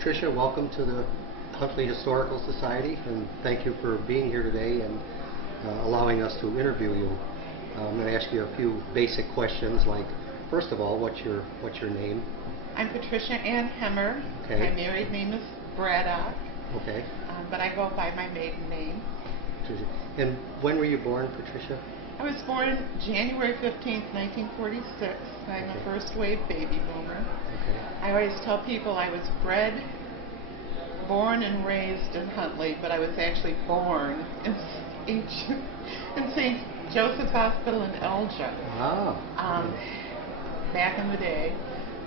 Patricia, welcome to the Huntley Historical Society, and thank you for being here today and allowing us to interview you. I'm going to ask you a few basic questions, like, first of all, what's your name? I'm Patricia Ann Hemmer. Okay. My married name is Braddock. Okay. But I go by my maiden name. Patricia. And when were you born, Patricia? I was born January 15th, 1946. I'm a first wave baby boomer. Okay. I always tell people I was born and raised in Huntley, but I was actually born in St. Joseph's Hospital in Elgin. Ah. Back in the day,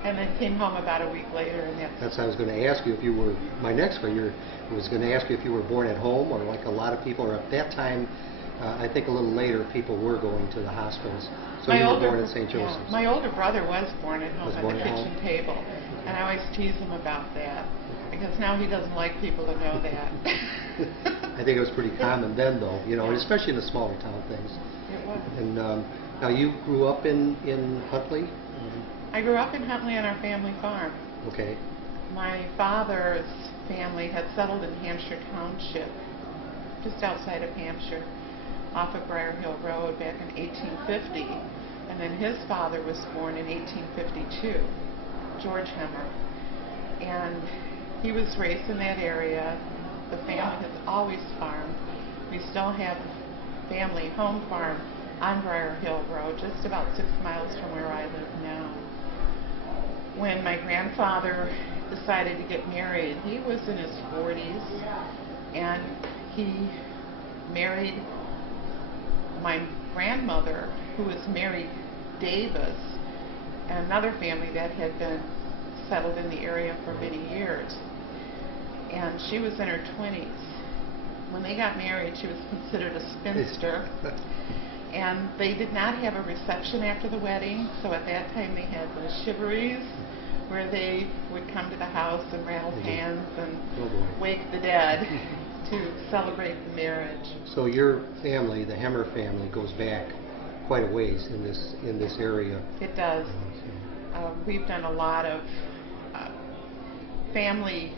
and then came home about a week later, and that's what I was going to ask you if you were. My next question was going to ask you if you were born at home, or like a lot of people, or at that time. I think a little later people were going to the hospitals. So you were born in St. Joseph's. Yeah, my older brother was born at home at the kitchen table, and I always tease him about that because now he doesn't like people to know that. I think it was pretty common then, though, you know, especially in the smaller town things. It was. And now you grew up in Huntley? I grew up in Huntley on our family farm. Okay. My father's family had settled in Hampshire Township, just outside of Hampshire, off of Briar Hill Road back in 1850, and then his father was born in 1852, George Hemmer, and he was raised in that area. The family has always farmed. We still have a family home farm on Briar Hill Road, just about 6 miles from where I live now. When my grandfather decided to get married, he was in his 40s, and he married my grandmother, who was Mary Davis, another family that had been settled in the area for many years. And she was in her 20s. When they got married, she was considered a spinster. And they did not have a reception after the wedding, so at that time they had those chivalries where they would come to the house and rattle cans and wake the dead to celebrate the marriage. So your family, the Hemmer family, goes back quite a ways in this area. It does. We've done a lot of family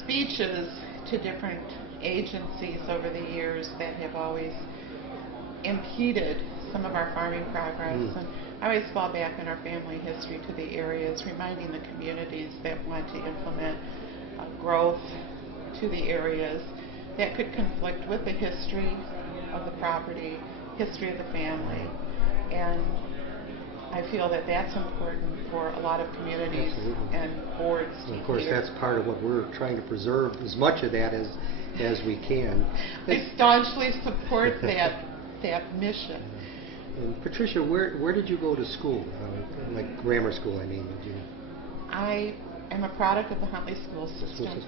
speeches to different agencies over the years that have always impeded some of our farming progress. And I always fall back in our family history to the areas, reminding the communities that want to implement growth to the areas that could conflict with the history of the property, history of the family, and I feel that that's important for a lot of communities. Absolutely. And boards. And of course, that's part of what we're trying to preserve, as much of that as we can. I staunchly support that mission. And Patricia, where did you go to school? Like grammar school, I mean. Did you? I am a product of the Huntley school system.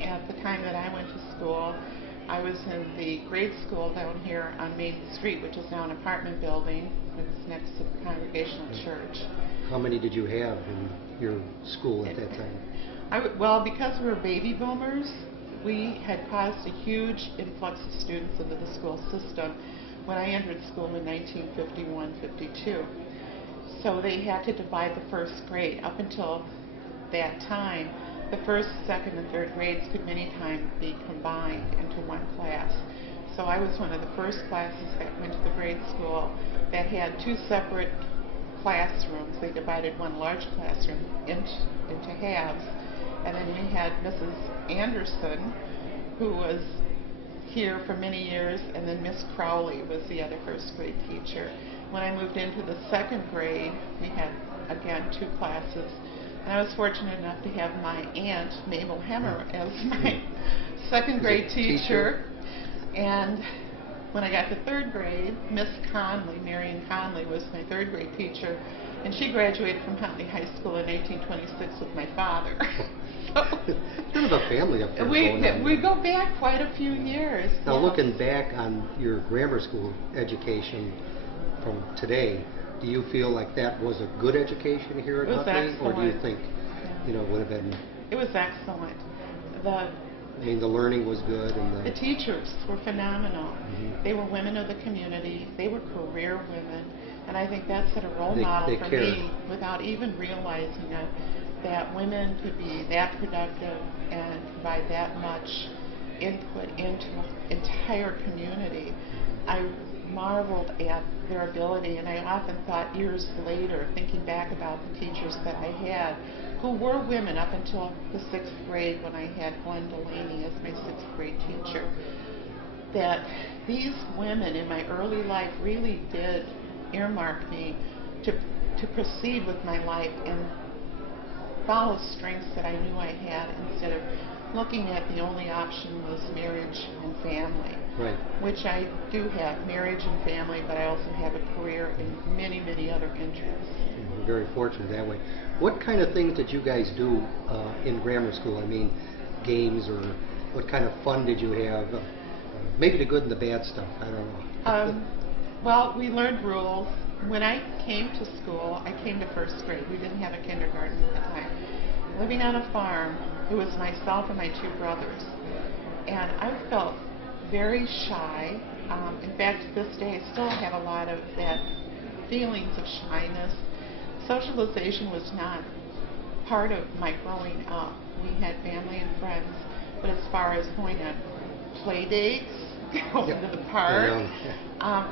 At the time that I went to school, I was in the grade school down here on Main Street, which is now an apartment building. It's next to the Congregational Church. How many did you have in your school at that time? Well, because we were baby boomers, we had caused a huge influx of students into the school system when I entered school in 1951-52. So they had to divide the first grade. Up until that time, the first, second, and third grades could many times be combined into one class. So I was one of the first classes that went to the grade school that had 2 separate classrooms. They divided one large classroom into halves. And then we had Mrs. Anderson, who was here for many years, and then Miss Crowley was the other first grade teacher. When I moved into the second grade, we had, again, 2 classes. And I was fortunate enough to have my aunt, Mabel Hemmer, as my second grade teacher. And when I got to 3rd grade, Miss Conley, Marion Conley, was my 3rd grade teacher. And she graduated from Huntley High School in 1826 with my father. Kind of a family up there. We go back quite a few years. Now, looking back on your grammar school education from today, do you feel like that was a good education here at Huntley? Or do you think, it would have been... It was excellent. I mean, the learning was good, and the teachers were phenomenal. They were women of the community. They were career women, and I think that set a role model for me without even realizing it. that women could be that productive and provide that much input into an entire community. I marveled at their ability, and I often thought years later, thinking back about the teachers that I had, who were women up until the 6th grade when I had Gwen Delaney as my 6th grade teacher, that these women in my early life really did earmark me to proceed with my life and follow strengths that I knew I had instead of looking at the only option was marriage and family. Right. Which I do have, marriage and family, but I also have a career in many, many other interests. We're very fortunate that way. What kind of things did you guys do in grammar school? I mean, games, or what kind of fun did you have? Maybe the good and the bad stuff, I don't know. Well, we learned rules. When I came to school, I came to 1st grade. We didn't have a kindergarten at the time. Living on a farm, it was myself and my 2 brothers. And I felt very shy. In fact, to this day, I still have a lot of that feelings of shyness. Socialization was not part of my growing up. We had family and friends, but as far as going on play dates, going to the park,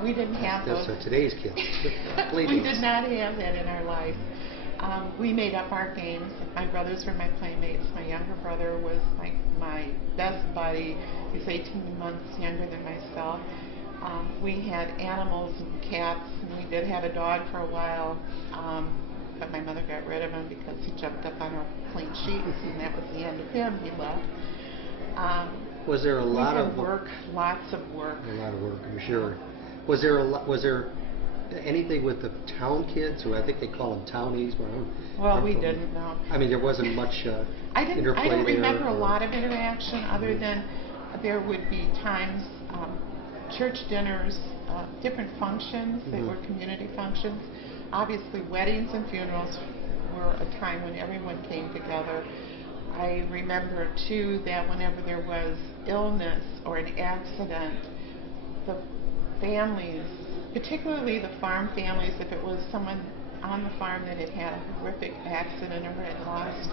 we didn't have those. That's today's kids. We did not have that in our life. We made up our games. My brothers were my playmates. My younger brother was my best buddy. He's 18 months younger than myself. We had animals and cats, and we did have a dog for a while, but my mother got rid of him because he jumped up on our clean sheets, and that was the end of him. He left. Was there a lot of work? Lots of work. A lot of work, I'm sure. Was there anything with the town kids, who I think they call them townies? Well, we didn't know. I mean, there wasn't much interplay I don't remember there, a lot of interaction other than there would be times, church dinners, different functions that were community functions. Obviously, weddings and funerals were a time when everyone came together. I remember, too, that whenever there was illness or an accident, the families, particularly the farm families, if it was someone on the farm that had had a horrific accident or had lost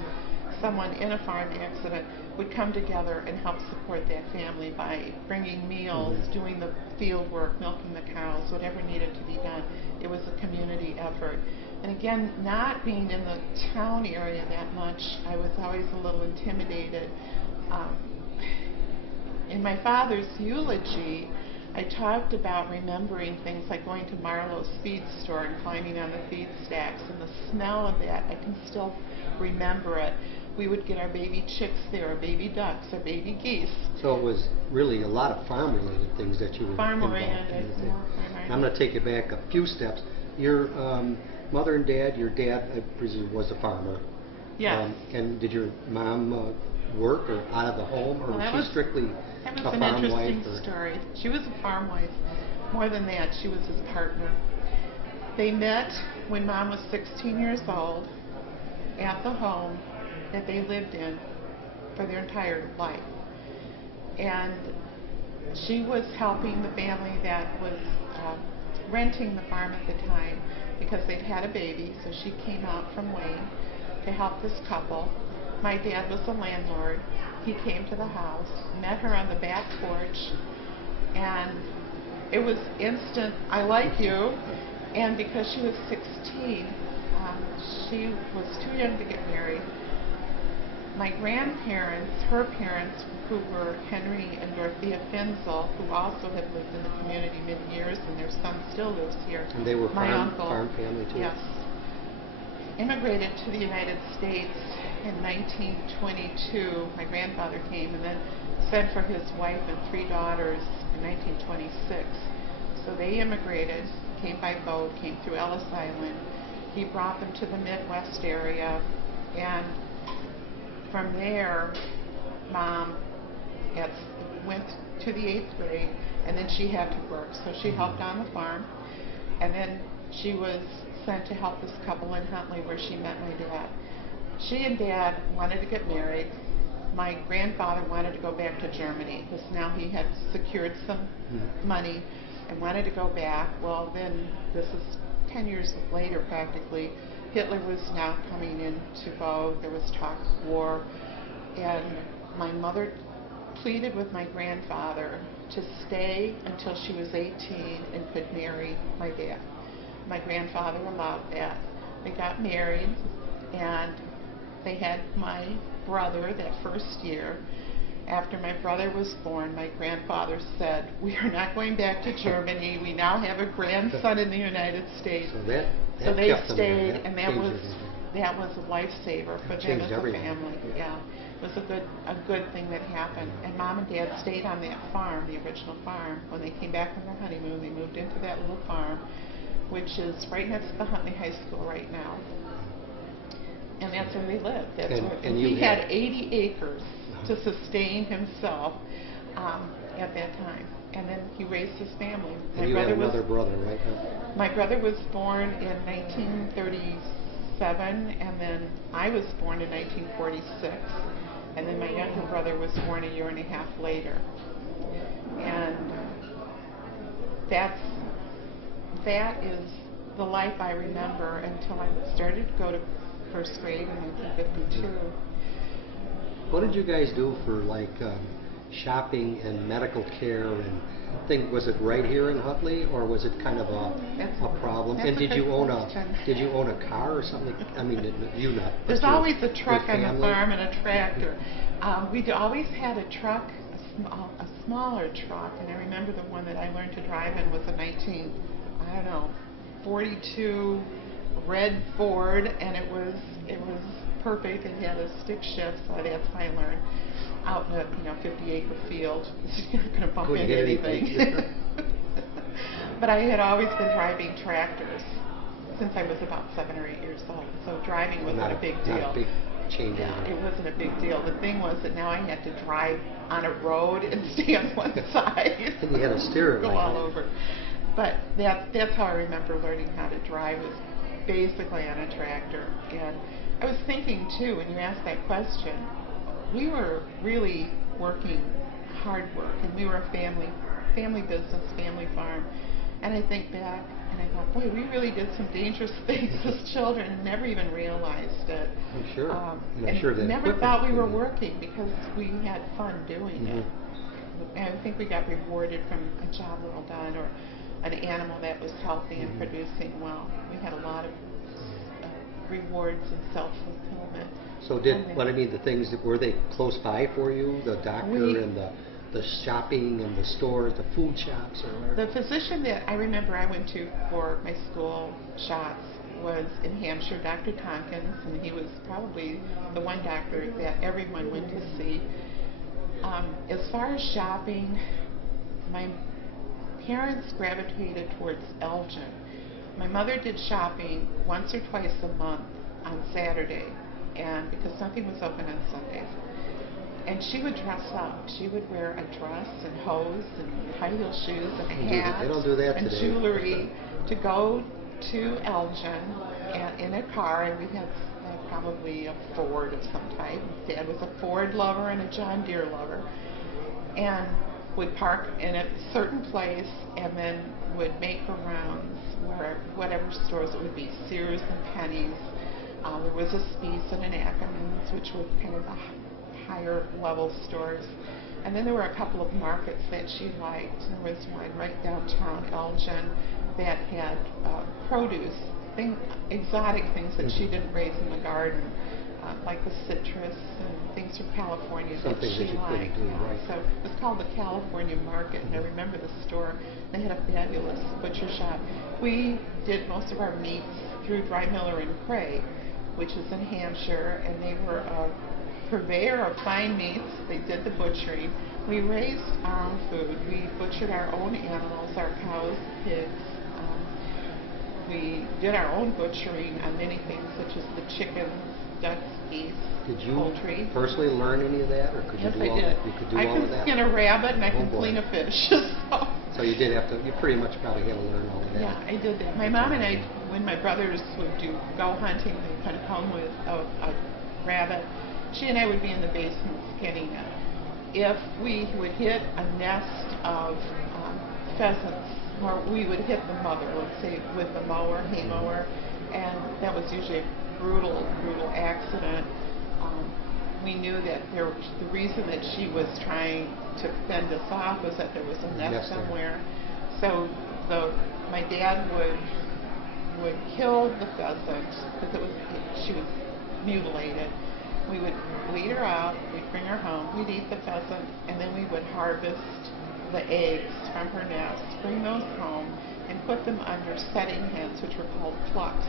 someone in a farm accident, would come together and help support that family by bringing meals, doing the field work, milking the cows, whatever needed to be done. It was a community effort. And again, not being in the town area that much, I was always a little intimidated. In my father's eulogy, I talked about remembering things like going to Marlowe's feed store and climbing on the feed stacks, and the smell of that, I can still remember it. We would get our baby chicks there, our baby ducks, our baby geese. So it was really a lot of farm-related things that you were involved in. I'm going to take you back a few steps. Your mother and dad, your dad, I presume, was a farmer. Yes. And did your mom work or out of the home, or was she strictly a farm wife? That was an interesting story. She was a farm wife. More than that, she was his partner. They met when Mom was 16 years old at the home that they lived in for their entire life. And she was helping the family that was renting the farm at the time because they'd had a baby, so she came out from Wayne to help this couple. My dad was the landlord. He came to the house, met her on the back porch, and it was instant, I like you. And because she was 16, she was too young to get married. My grandparents, her parents, who were Henry and Dorothea Finzel, who also have lived in the community many years, and their son still lives here. And they were my uncle, farm family too? Yes. Immigrated to the United States in 1922. My grandfather came and then sent for his wife and 3 daughters in 1926. So they immigrated, came by boat, came through Ellis Island. He brought them to the Midwest area, and from there, Mom went to the 8th grade, and then she had to work. So she helped on the farm, and then she was sent to help this couple in Huntley where she met my dad. She and Dad wanted to get married. My grandfather wanted to go back to Germany because now he had secured some money and wanted to go back. Well, then this is 10 years later practically. Hitler was now coming into vogue. There was talk of war. And my mother pleaded with my grandfather to stay until she was 18 and could marry my dad. My grandfather allowed that. They got married, and they had my brother that first year. After my brother was born, my grandfather said, "We are not going back to Germany. We now have a grandson in the United States." So they kept them there. stayed, and that was everything. a lifesaver for them Changed as a everything. family. Yeah, it was a good thing that happened. And Mom and Dad stayed on that farm, the original farm. When they came back from their honeymoon, they moved into that little farm, which is right next to the Huntley High School right now. And that's where they lived. And he had 80 acres to sustain himself at that time. And then he raised his family. And you had another brother, right? My brother was born in 1937, and then I was born in 1946. And then my younger brother was born a year and a half later. And that is the life I remember until I started to go to first grade in 1952. What did you guys do for like shopping and medical care and things? Was it right here in Huntley, or was it kind of a problem? And did you own a car or something? I mean, you not. There's always a truck on the farm and a tractor. We always had a truck, a smaller truck, and I remember the one that I learned to drive in was a 42 red Ford, and it was perfect. It had a stick shift, so that's how I learned. Out in a 50-acre field, you're not going to bump into anything. But I had always been driving tractors since I was about 7 or 8 years old, so driving wasn't a big deal. Not a big change. Yeah, it wasn't a big deal. The thing was that now I had to drive on a road and stay on one side. And you had to steer it. Go all over. But that's how I remember learning how to drive, was basically on a tractor. And I was thinking too, when you asked that question, we were really working hard work, and we were a family business, family farm. And I think back, and I thought, boy, we really did some dangerous things as children and never even realized it. I'm sure. And sure never thought we were working because we had fun doing it. And I think we got rewarded from a job well done, or an animal that was healthy and producing well. We had a lot of rewards and self-fulfillment. So the things, were they close by for you? The doctor and the shopping and the stores, the food shops? Or whatever? The physician that I remember I went to for my school shots was in Hampshire, Dr. Tompkins, and he was probably the one doctor that everyone went to see. As far as shopping, my parents gravitated towards Elgin. My mother did shopping once or twice a month on Saturday, and because nothing was open on Sundays. And she would dress up. She would wear a dress and hose and high heel shoes and a hat they don't do that and today. jewelry to go to Elgin and in a car, and we had probably a Ford of some type. Dad was a Ford lover and a John Deere lover, and would park in a certain place and then would make her rounds where whatever stores it would be, Sears and Penny's. There was a Spies and an Ackerman's, which were kind of the higher level stores. And then there were a couple of markets that she liked. There was one right downtown Elgin that had produce, exotic things that she didn't raise in the garden, like the citrus and things from California that she liked. So it was called the California Market, and I remember the store. They had a fabulous butcher shop. We did most of our meats through Dry Miller and Cray, which is in Hampshire, and they were a purveyor of fine meats. They did the butchering. We raised our own food. We butchered our own animals, our cows, pigs. We did our own butchering on many things, such as the chickens, ducks, geese, poultry. Did you personally learn any of that, or could you do all that? You could do all of that? I can skin a rabbit and I can clean a fish. So you did have to. You pretty much probably had to learn all of that. Yeah, I did that. My mom and I, when my brothers would go hunting, they'd come home with a rabbit. She and I would be in the basement skinning it. If we would hit a nest of pheasants, or we would hit the mother, let's say with the mower, hay mower, and that was usually a brutal accident. We knew that the reason that she was trying to fend us off was that there was a nest somewhere. So my dad would kill the pheasant because she was mutilated. We would bleed her out, we'd bring her home, we'd eat the pheasant, and then we would harvest the eggs from her nest, bring those home, and put them under setting hens, which were called clucks.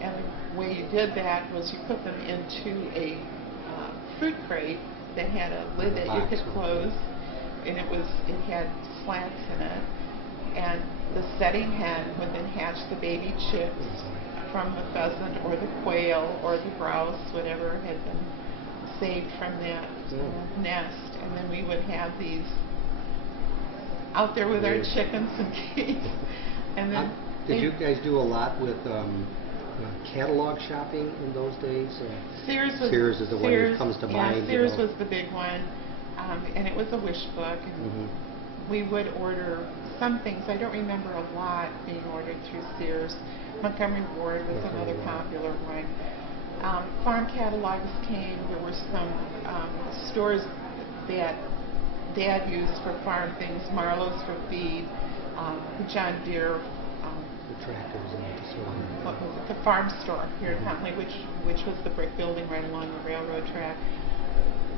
And the way you did that was you put them into a fruit crate that had a lid that you could close, and it had slats in it. And the setting hen would then hatch the baby chicks from the pheasant or the quail or the grouse, whatever had been saved from that nest. And then we would have these out there with our chickens and geese. And then did you guys do a lot with catalog shopping in those days? Sears is the one that comes to mind. Sears was the big one, and it was a wish book. And we would order some things. I don't remember a lot being ordered through Sears. Montgomery Ward was another popular one. Farm catalogs came. There were some stores that Dad used for farm things, Marlowe's for feed, John Deere. The tractors and so on. What was it? The farm store here in Huntley, which was the brick building right along the railroad track,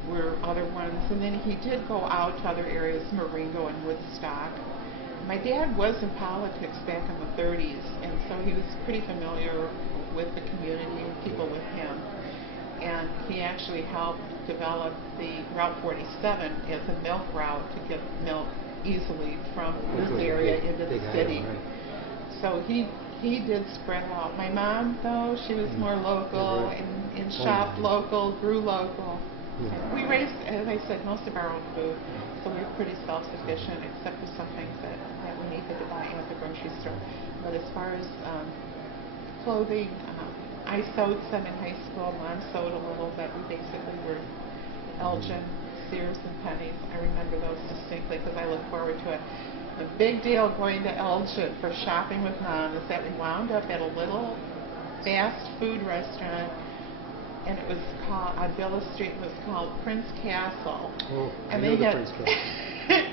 were other ones. And then he did go out to other areas, Marengo and Woodstock. My dad was in politics back in the 30s, and so he was pretty familiar with the community and people with him. And he actually helped develop the Route 47 as a milk route to get milk easily from this area into the city. So he did spread out. My mom, though, she was more local and shopped local, grew local. We raised, as I said, most of our own food, so we were pretty self-sufficient, except for some things that we needed to buy at the grocery store. But as far as clothing, I sewed some in high school. Mom sewed a little, but we basically were Elgin, Sears, and Penny's. I remember those distinctly because I look forward to it. The big deal going to Elgin for shopping with Mom is that we wound up at a little fast food restaurant, and it was called, on Villa Street, it was called Prince Castle. Oh, and I know the Prince Castle.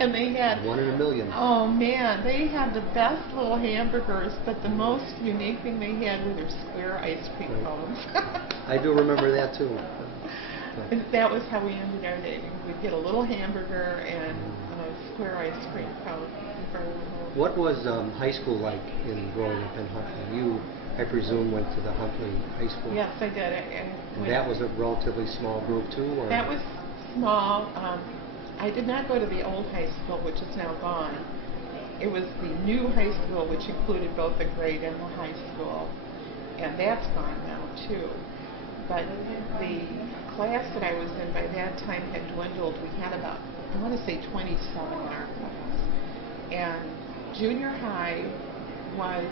And they had... One in a million. Oh, man. They had the best little hamburgers, but the most unique thing they had were their square ice cream cones. I do remember that, too. And that was how we ended our day. We'd get a little hamburger and a square ice cream cone. What was high school like in growing up in Huntley? You, I presume, went to the Huntley High School. Yes, I did. And that was a relatively small group, too? Or? That was small. I did not go to the old high school, which is now gone. It was the new high school, which included both the grade and the high school. And that's gone now, too. But the class that I was in by that time had dwindled. We had about, I want to say, 27 in our class. And junior high was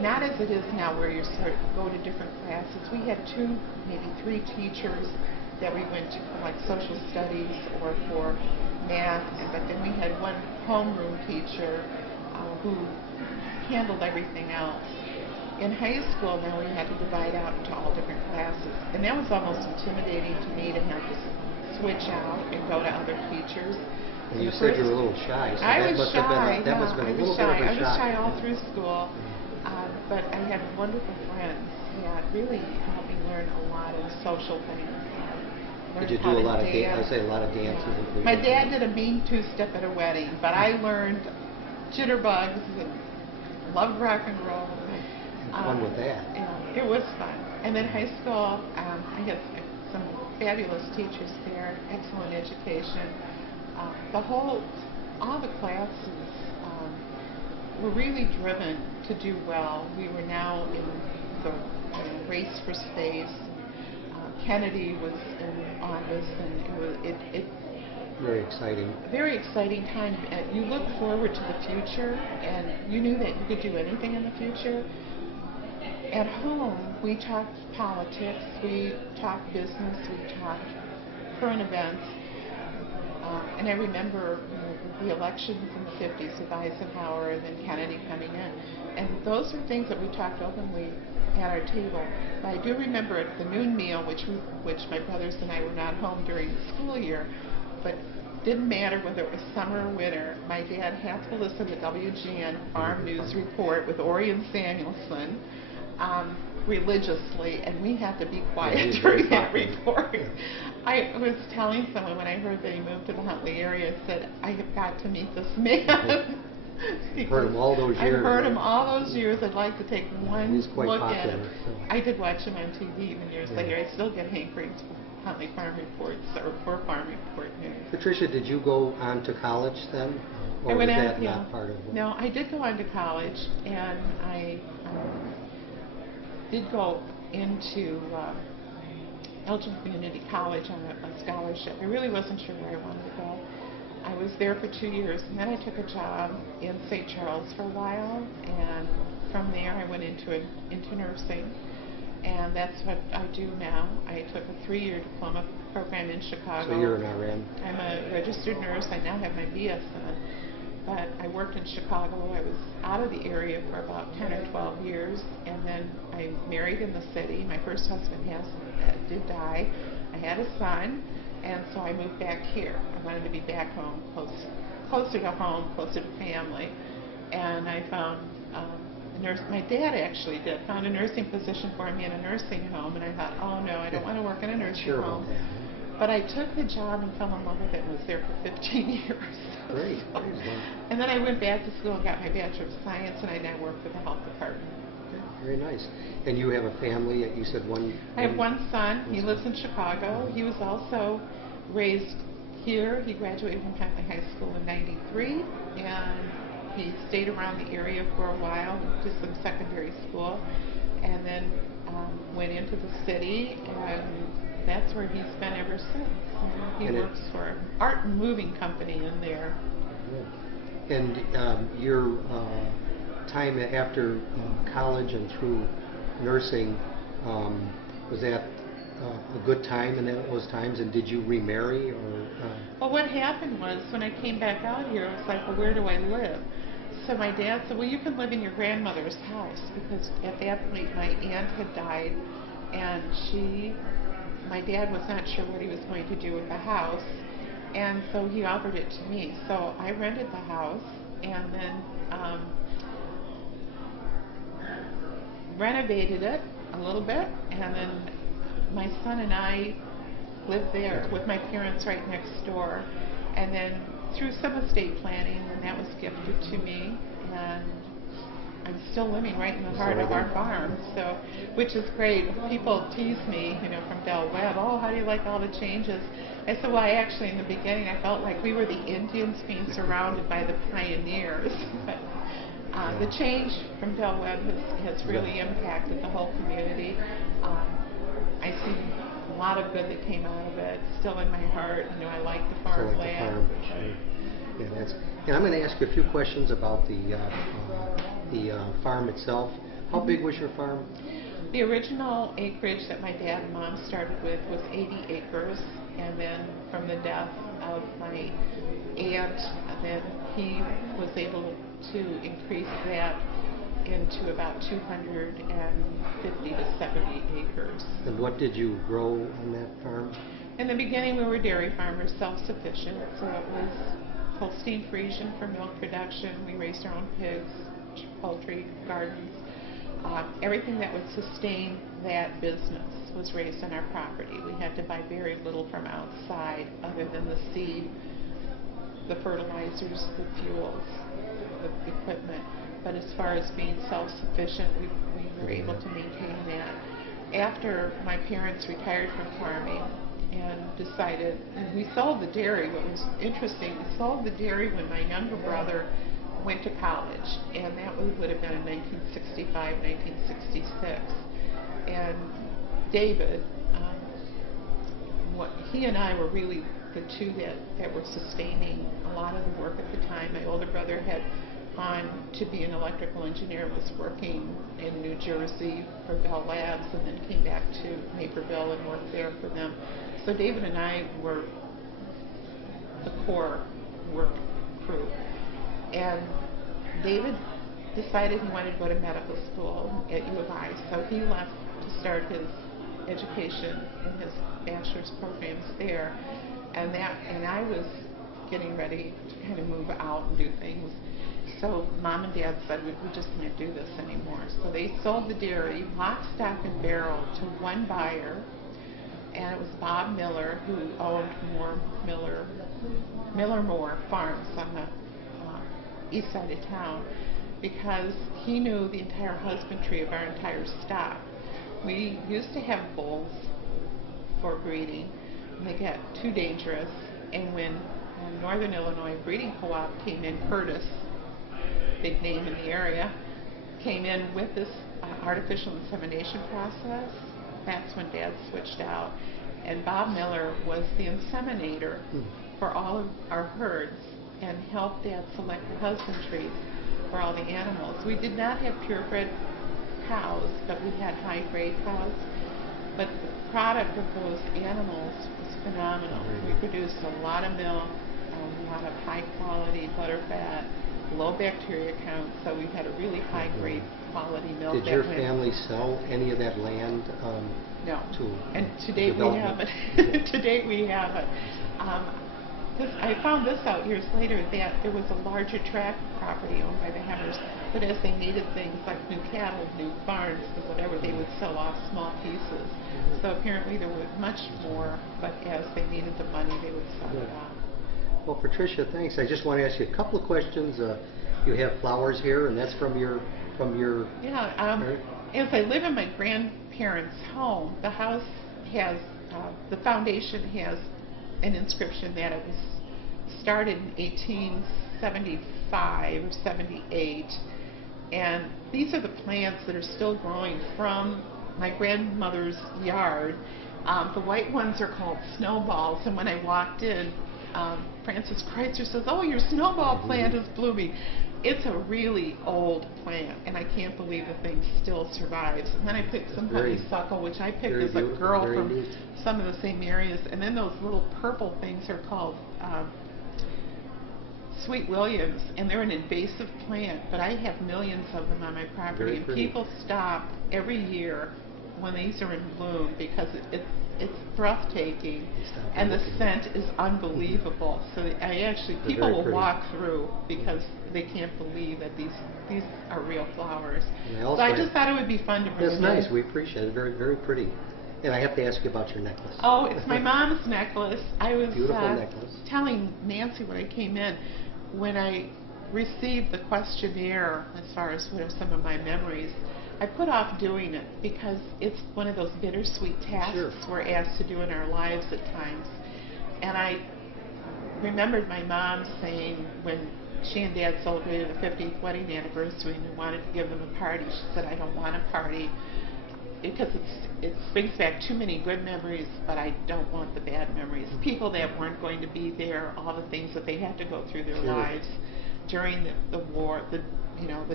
not as it is now, where you sort of go to different classes. We had 2, maybe 3 teachers that we went to for like social studies or for math, but then we had one homeroom teacher who handled everything else. In high school, now we had to divide out into all different classes, and that was almost intimidating to me to have to switch out and go to other teachers. And you said you were a little shy. So I was shy. That must have been a little bit of a shock. I was shy all through school, but I had wonderful friends that really helped me learn a lot of social things. Did you do a lot of dances? My dad did a mean 2-step at a wedding, but I learned jitterbugs and loved rock and roll. Fun with that. Yeah, it was fun. And then high school, I had some fabulous teachers there, excellent education. All the classes were really driven to do well. We were now in the race for space. Kennedy was in office, and it very exciting. Very exciting time. You look forward to the future, and you knew that you could do anything in the future. At home, we talked politics, we talked business, we talked current events. And I remember the elections in the 50s with Eisenhower and then Kennedy coming in. And those are things that we talked openly at our table. But I do remember at the noon meal, which my brothers and I were not home during the school year, but didn't matter whether it was summer or winter, my dad had to listen to WGN Farm News Report with Orion Samuelson religiously, and we had to be quiet during that report. I was telling someone when I heard that he moved to the Huntley area, I said, I have got to meet this man. You've heard him all those years. I've heard him all those years. I'd like to take one He's quite look popular, at him. so. I did watch him on TV even years later. I still get hankerings for Huntley Farm Reports or for Farm Report news. Patricia, did you go on to college then? Or I went was on, that not part of it? No, I did go on to college, and I did go into Elgin Community College on a scholarship. I really wasn't sure where I wanted to go. I was there for 2 years, and then I took a job in St. Charles for a while, and from there I went into nursing, and that's what I do now. I took a 3-year diploma program in Chicago. So you're an RN? I'm a registered nurse. I now have my BSN, but I worked in Chicago. I was out of the area for about 10 or 12 years, and then I married in the city. My first husband did die. I had a son. And so I moved back here. I wanted to be back home, closer to home, closer to family. And I found a nurse. My dad actually found a nursing position for me in a nursing home. And I thought, oh no, I don't want to work in a nursing home. But I took the job and fell in love with it and was there for 15 years. Great. And then I went back to school and got my Bachelor of Science, and I now work for the health department. Very nice. And you have a family, you said one? I have one son. He lives in Chicago. He was also raised here. He graduated from Huntley High School in '93, and he stayed around the area for a while, did some secondary school, and then went into the city, and that's where he's been ever since. He works for an art and moving company in there. Yeah. And your time after college and through nursing, was that a good time in those times, and did you remarry? Well, what happened was when I came back out here, it was like, well, where do I live? So my dad said, well, you can live in your grandmother's house, because at that point my aunt had died, and my dad was not sure what he was going to do with the house, and so he offered it to me. So I rented the house, and then renovated it a little bit, and then my son and I lived there with my parents right next door, and then through some estate planning, and that was gifted to me, and I'm still living right in the heart of our farm, so, which is great. People tease me, from Del Webb, oh, how do you like all the changes? I said, well, actually, in the beginning, I felt like we were the Indians being surrounded by the pioneers. But the change from Del Webb has really impacted the whole community. I see a lot of good that came out of it. Still in my heart, I like the farmland. And I'm going to ask you a few questions about the farm itself. How big was your farm? The original acreage that my dad and mom started with was 80 acres, and then from the death of my aunt, then he was able to increase that into about 250 to 70 acres. And what did you grow on that farm? In the beginning, we were dairy farmers, self-sufficient, so it was Holstein Friesian for milk production. We raised our own pigs, poultry, gardens. Everything that would sustain that business was raised on our property. We had to buy very little from outside other than the seed, the fertilizers, the fuels, the equipment. But as far as being self-sufficient, we were able to maintain that. After my parents retired from farming and decided, and we sold the dairy. What was interesting, we sold the dairy when my younger brother went to college, and that would have been in 1965, 1966. And David, he and I were really the two that were sustaining a lot of the work at the time. My older brother had gone to be an electrical engineer, was working in New Jersey for Bell Labs, and then came back to Naperville and worked there for them. So David and I were the core work crew. And David decided he wanted to go to medical school at U of I, so he left to start his education in his bachelor's programs there. And I was getting ready to kind of move out and do things. So Mom and Dad said, we just can't do this anymore. So they sold the dairy, lock, stock, and barrel to one buyer, and it was Bob Miller, who owned Miller Moore Farms on the east side of town, because he knew the entire husbandry of our entire stock. We used to have bulls for breeding, and they got too dangerous, and when Northern Illinois Breeding Co-op came in, Curtis, big name in the area, came in with this artificial insemination process. That's when Dad switched out. And Bob Miller was the inseminator for all of our herds and helped Dad select the husbandry for all the animals. We did not have purebred cows, but we had high-grade cows. But the product of those animals was phenomenal. We produced a lot of milk, a lot of high-quality butter fat, low bacteria count, so we had a really high-grade quality milk. Did your family sell any of that land? No. To and to date we haven't. To date we haven't. I found this out years later, that there was a larger tract property owned by the Hemmers, but as they needed things like new cattle, new barns, and whatever, they would sell off small pieces. So apparently there was much more, but as they needed the money, they would sell it off. Well, Patricia, thanks. I just want to ask you a couple of questions. You have flowers here, and that's from your. Yeah. As I live in my grandparents' home, the house has the foundation has an inscription that it was started in 1875 or 78, and these are the plants that are still growing from my grandmother's yard. The white ones are called snowballs, and when I walked in, Francis Kreitzer says, "Oh, your snowball plant is blooming." It's a really old plant, and I can't believe the thing still survives. And then I picked some honeysuckle, which I picked as a girl from some of the same areas. And then those little purple things are called Sweet Williams, and they're an invasive plant, but I have millions of them on my property. And people stop every year when these are in bloom because it's breathtaking, and the scent is unbelievable. So people will walk through because they can't believe that these are real flowers. So I just thought it would be fun to bring them in. That's nice. We appreciate it. Very, very pretty. And I have to ask you about your necklace. Oh, it's my mom's necklace. I was beautiful necklace. Telling Nancy when I came in, when I received the questionnaire as far as what are some of my memories, I put off doing it because it's one of those bittersweet tasks we're asked to do in our lives at times. And I remembered my mom saying when she and Dad celebrated the 50th wedding anniversary and we wanted to give them a party, she said, "I don't want a party because it brings back too many good memories, but I don't want the bad memories." People that weren't going to be there, all the things that they had to go through their lives during the war, the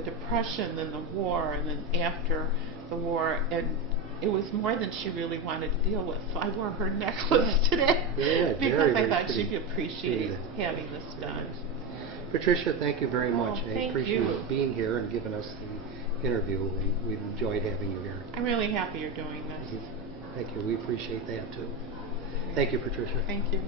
Depression and the war, and then after the war, and it was more than she really wanted to deal with. So I wore her necklace today because I thought she'd appreciate having this done. Patricia, thank you very much. I appreciate you being here and giving us the interview. We've enjoyed having you here. I'm really happy you're doing this. Thank you. We appreciate that too. Thank you, Patricia. Thank you.